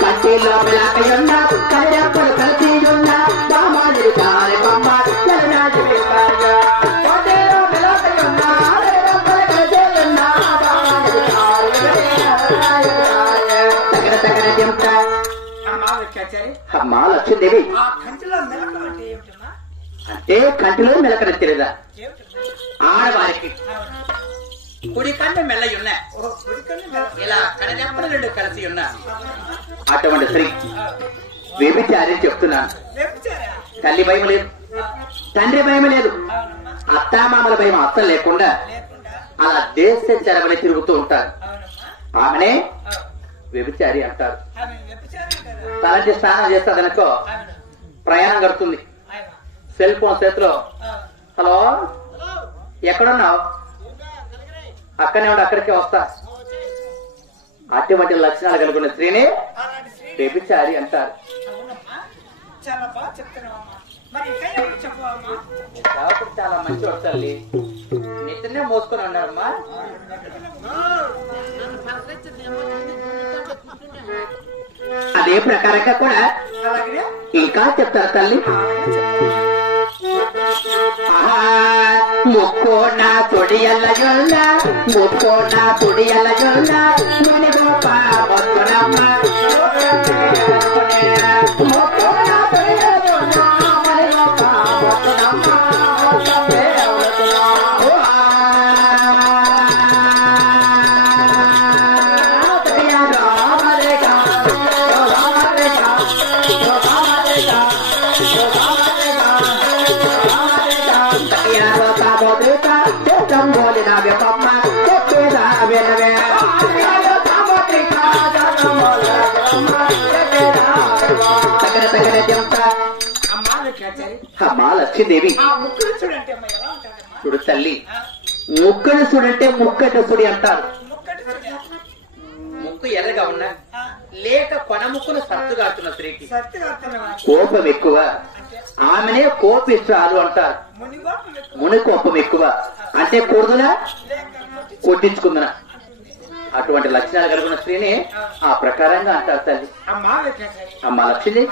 కంటిలో మిలాకయున్నా కళ్ళెప్పుడు కలిసి ఉన్నా బామాని కాలి బొమ్మ జలనాటి కాయ కంటిలో మిలాకయున్నా కళ్ళెప్పుడు కలిసి ఉన్నా బామాని కాలి తగర చెప్తా అమ్మా లక్ష్మీదేవి అంటే కంటిలో మెలకన తెలియదా ఆడవారికి కుడి కన్ను మెల్లయి ఉన్నా ఇలా కడనెప్పలు రెండు కలిసి ఉన్నా అటువంటి స్త్రీ వ్యభిచారి చెప్తున్నాను. తల్లి భయం లేదు, తండ్రి భయం లేదు, అత్తామామల భయం అస్సలు లేకుండా అలా దేశ చెరవని తిరుగుతూ ఉంటారు. ఆమెనే వ్యభిచారి అంటారు. తలంటి స్నానం చేస్తాదనుకో ప్రయాణం గడుతుంది. సెల్ ఫోన్ చేతిలో హలో ఎక్కడున్నావు అక్కడనే ఉండి అక్కడికే వస్తా. అటువంటి లక్షణాలు కలుగున్న స్త్రీని వ్యభిచారి అంటారు. చాలా మంచి వస్తాలి నిజనే మోసుకొని అన్నారమ్మా. అదే ప్రకారంగా కూడా ఇంకా చెప్తారు తల్లి. ముక్కోన తొడియల్ల జొల్ల ముక్కోన తొడియల్ల జొల్ల మని గోప మొత్తనమ్మ ముక్కోన తొడియల్ల జొల్ల మని గోప మొత్తనమ్మ అమ్మా లక్ష్మీదేవి చూడు తల్లి, ముక్కను చూడంటే ముక్కట సుడి అంటారు. ముక్కు ఎర్రగా ఉన్నా లేక కొన ముక్కును సత్తుగాడుతున్న స్త్రీకి కోపం ఎక్కువ, ఆమెనే కోపిష్టాలు అంటారు. ముని కోపం ఎక్కువ అంటే కూడదునా కొట్టించుకుందనా అటువంటి లక్షణాలు కలిగిన స్త్రీని ఆ ప్రకారంగా అంటారు తల్లి. అమ్మా లక్ష్మి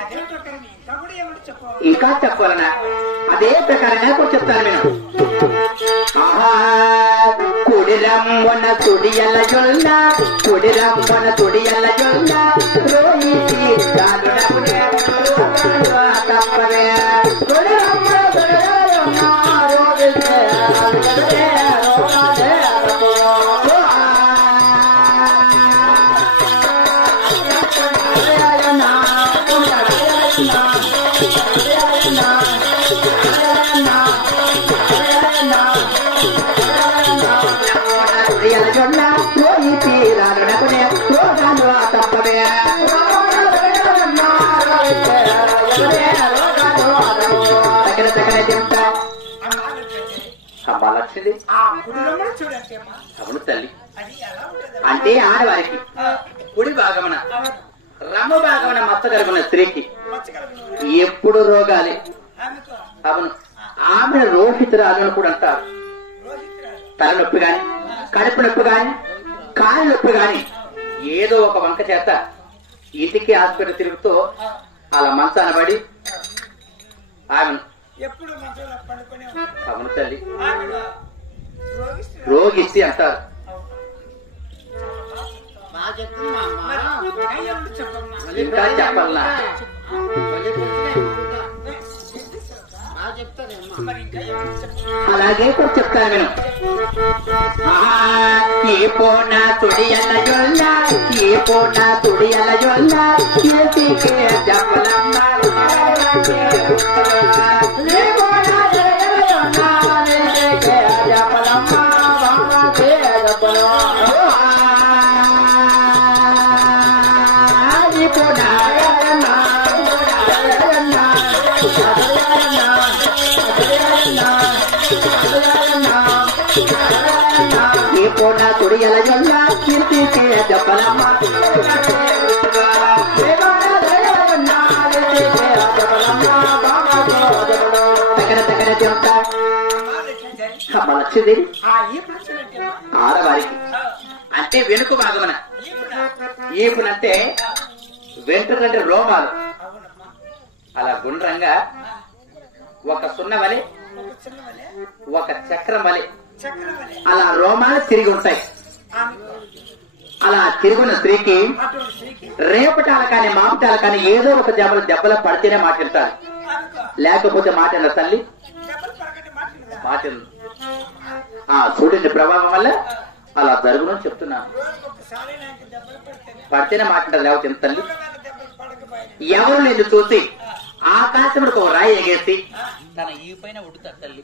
ఇంకా చెప్పాలనా అదే ప్రకారంగా కూడా చెప్తాను నేను. కుడిరమ్మన తుడియల్ల జొల్ల కుడిరమ్మన తుడియల్ల జొల్ల రోయి తప్పవే అవును తల్లి. అంటే ఆడవారికి కుడి భాగమున రమ్మ భాగమున మచ్చ కలుగున్న స్త్రీకి ఎప్పుడు రోగాలే. అవును, ఆమె రోహితురాలు అని కూడా అంటారు. తలనొప్పి గాని కడుపు నొప్పి గాని కాలు నొప్పి గాని ఏదో ఒక వంక చేత ఇంటికి హాస్పిటల్ తిరుగుతూ అలా మంచాన పడి ఆమెను అవును తల్లి రోగిస్తే అంటారు. ఇంకా చెప్పాలనా అలాగే కూడా చెప్తాను నేను. ఏ పోన తుడియల్ల జొల్ల ఏ పోన తుడియల్ల జొల్ల చెప్పలమ్మ పోనా తుడియల జొల్ల కీర్తికే చెప్పలమ్మ దగ్గర చెప్తా. అమ్మ లక్ష్మీదేవి ఆడవారికి అంటే వెనుక భాగమన ఈపునంటే వెంట్రుకంటే రోమాలు అలా గుండ్రంగా ఒక సున్న వలె ఒక చక్రం వలె అలా రోమాలు తిరిగి ఉంటాయి. అలా తిరుగున్న స్త్రీకి రేపటాలు కానీ మాపటాలు కానీ ఏదో ఒక దెబ్బలు పడితేనే మాట్లాడతారు, లేకపోతే మాట్లాడిన తల్లి మాట్లాడు. ఆ సూర్యుని ప్రభావం వల్ల అలా జరుగునని చెప్తున్నాను. పడితేనే మాట్లాడతారు, లేకపోతే తల్లి. ఎవరు నేను చూసి ఆకాశంలో ఒక రాయి ఎగేసి తన ఈ పైన ఉడుతారు తల్లి.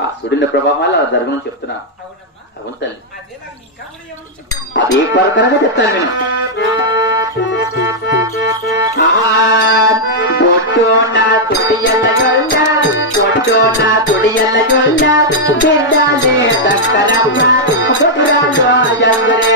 ఆ సూర్యుని ప్రభావం వల్ల అలా జరుగునని చెప్తున్నా. అవును తల్లి, అదే ప్రకారంగా చెప్తాను నేను. పొట్టోన తుడియల జొల్ల పొట్టోన తుడియల జొల్ల బిడ్డలే దక్కరమ్మ పొట్టరాలో అజంగరే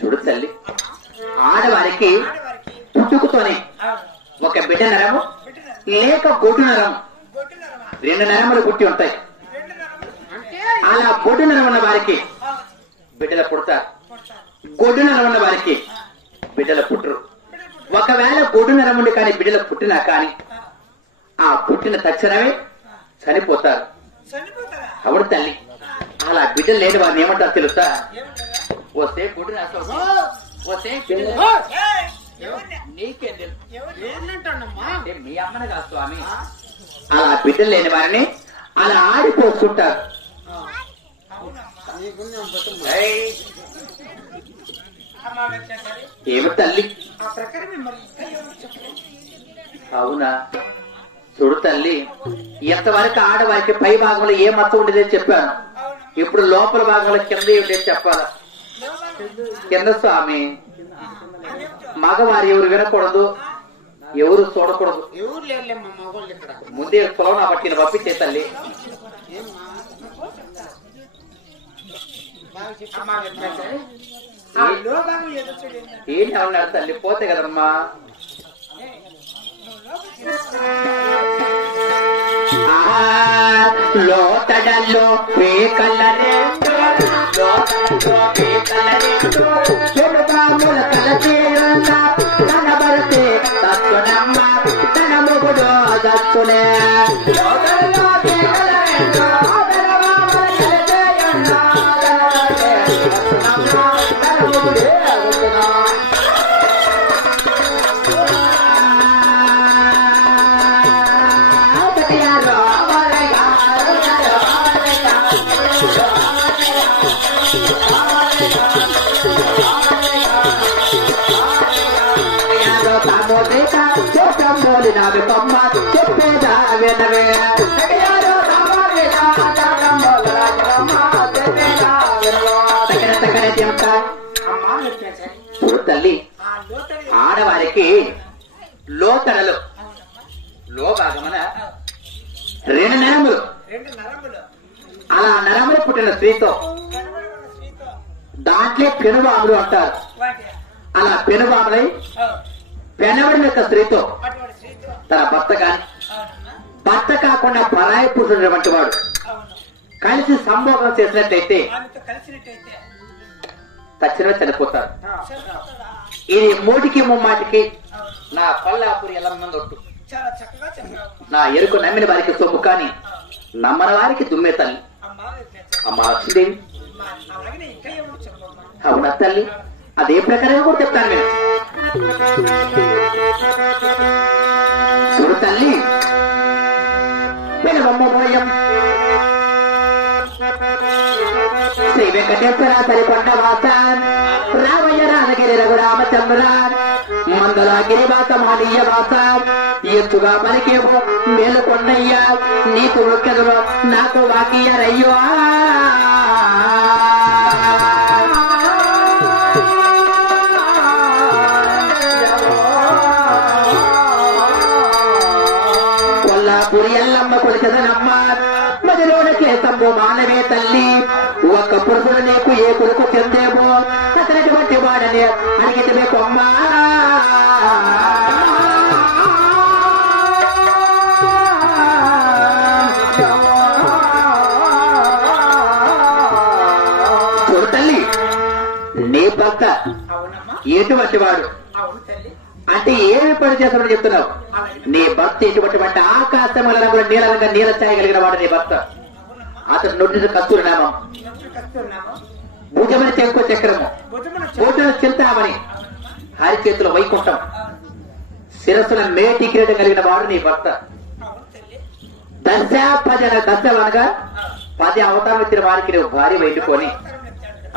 చూడు తల్లి, ఆడవారికి పుట్టుకతోనే ఒక బిడ్డ నరము లేక గొడ్డు నరము, 2 నరములు పుట్టి ఉంటాయి. అలా గొడ్డు నరం ఉన్న వారికి బిడ్డలు పుడతారు, గొడ్డు నరం ఉన్న వారికి బిడ్డలు పుట్టరు. ఒకవేళ గొడ్డు నరముండి కానీ బిడ్డలు పుట్టినా కానీ ఆ పుట్టిన తక్షణమే చనిపోతారు. అవును తల్లి, అలా బిడ్డలు లేని వారిని ఏమంటారు తెలుసా? వస్తే గుడ్డు వస్తే నీకే మీ అమ్మని కాదు స్వామి. అలా బిడ్డలు లేని వారిని అలా ఆడిపోతుంటారు. ఏమి తల్లి, అవునా? చూడు తల్లి, ఎంతవరకు ఆడవారికి పై భాగంలో ఏ మతం ఉండేదని చెప్పాను. ఇప్పుడు లోపల భాగంలో కింద ఉండేది చెప్పాలా? కింద స్వామి. మగవారు ఎవరు వినకూడదు, ఎవరు చూడకూడదు. ముందే పొలం పట్టిన పంపించే తల్లి. ఏంటి అన్నాడు తల్లి? పోతే కదమ్మా. లోతడల్లో పేకలరేందో చెడుగాముల కలసేయున్న తన భరతే దత్తునమ్మ తన మొగుడు దత్తునే. లోతడల్లో పేకలరేందో చెడుగాముల కలసేయున్న తన భరతే దత్తునమ్మ తన మొగుడే దత్తునా. చెప్పేదా వినవే తల్లి, ఆడవారికి లోతడలు లో భాగమన 2 నరములు. అలా నరములు పుట్టిన స్త్రీతో దాంట్లో పెనుబాములు అంటారు. అలా పెనుబాములై పెనబడిన యొక్క స్త్రీతో తన భర్త కాని భర్త కాకుండా పరాయి పురుషుడు వంటి వాడు కలిసి సంభోగం చేసినట్లయితే తక్షణమే చనిపోతారు. ఇది మూటికి ముమ్మాటికి నా కొల్లాపురి ఎల్లమ్మందొట్టు. నా ఎరుకు నమ్మిన వారికి సొమ్ము కాని నమ్మని వారికి దుమ్మే తల్లి అమ్మ లక్ష్మీదేవి. అవునా తల్లి, అదే ప్రకారంగా కూడా చెప్తాను నేను. చూడు తల్లి, పెనబొమ్మోయం శ్రీ వెంకటేశ్వర సరికొండ వాస రామయ్య రామగిరి రఘురామచంద్ర మందల గిరివాస మానీయ వాస ఎత్తుగా పలికేమో మేలుకొండయ్య నీకు ఒక్కరు నాకు వాకియరయ్యో. నువ్వు మానవే తల్లి ఒక్క పురుషుడు నీకు ఏ కొడుకు చెందేమో అతనటువంటి వాడని అడిగితే మీకు అమ్మా చూడు తల్లి నీ భర్త ఎటువంటి వాడు అంటే ఏమి పని చేస్తామని చెప్తున్నావు? నీ భర్త ఎటువంటి వాడు ఆకాశముల రంగుల నీలంగా నీల చేయగలిగిన వాడు నీ భర్త. అతను నొట్టిన కస్తూరి నామం, భుజమని చెంకో చక్రము, బోటును చింతామని, హరి చేతుల వైకుంఠం, శిరస్సున మేటి కిరీటం కలిగిన వాడు నీ భర్త. దశ అనగా 10 అవతారం వచ్చిన వారికి నువ్వు భార్య వైండుకొని.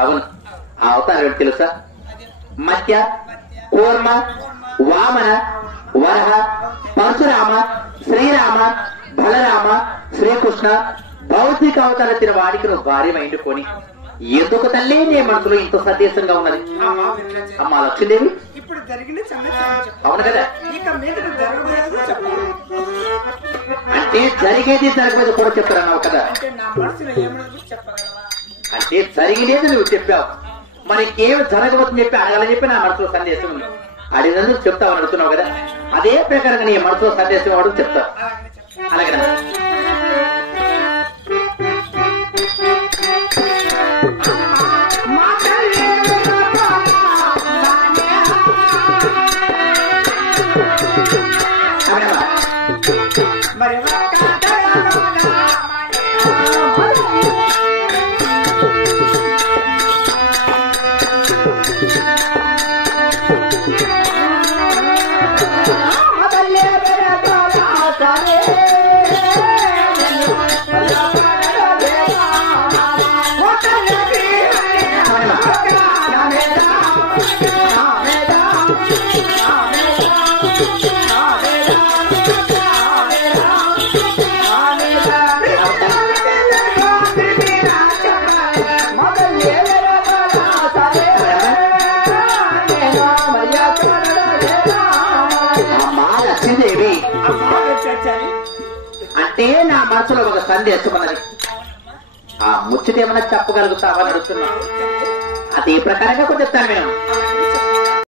అవును, ఆ అవతారం ఏంటి తెలుసా? మత్య, కూర్మ, వామన, వరహ, పరశురామ, శ్రీరామ, బలరామ, శ్రీకృష్ణ భౌతిక అవతారం వచ్చిన వాడికి నువ్వు భార్య వైండుకొని. ఎందుకు తల్లి నీ మనసులో ఇంత సందేశంగా ఉన్నది? అమ్మా లక్ష్మీదేవి, ఇప్పుడు జరిగింది అవును కదా? అంటే జరిగేది జరగలేదు కూడా చెప్తారన్నావు కదా? అంటే జరిగినది నువ్వు చెప్పావు, మరి ఏమి జరగవద్దని చెప్పి అడగాలని చెప్పి నా మనసులో సందేశం ఉంది. అడిగినందుకు చెప్తావు అడుగుతున్నావు కదా? అదే ప్రకారంగా నీ మనసులో సందేశం వాడు చెప్తావు. అలాగే అంటే నా మనసులో ఒక సందేశం ఉన్నది. ఆ ముచ్చట ఏమన్నా చెప్పగలుగుతావని అడుగుతున్నా. అది ఏ ప్రకారంగా కూడా చెప్తాను నేను.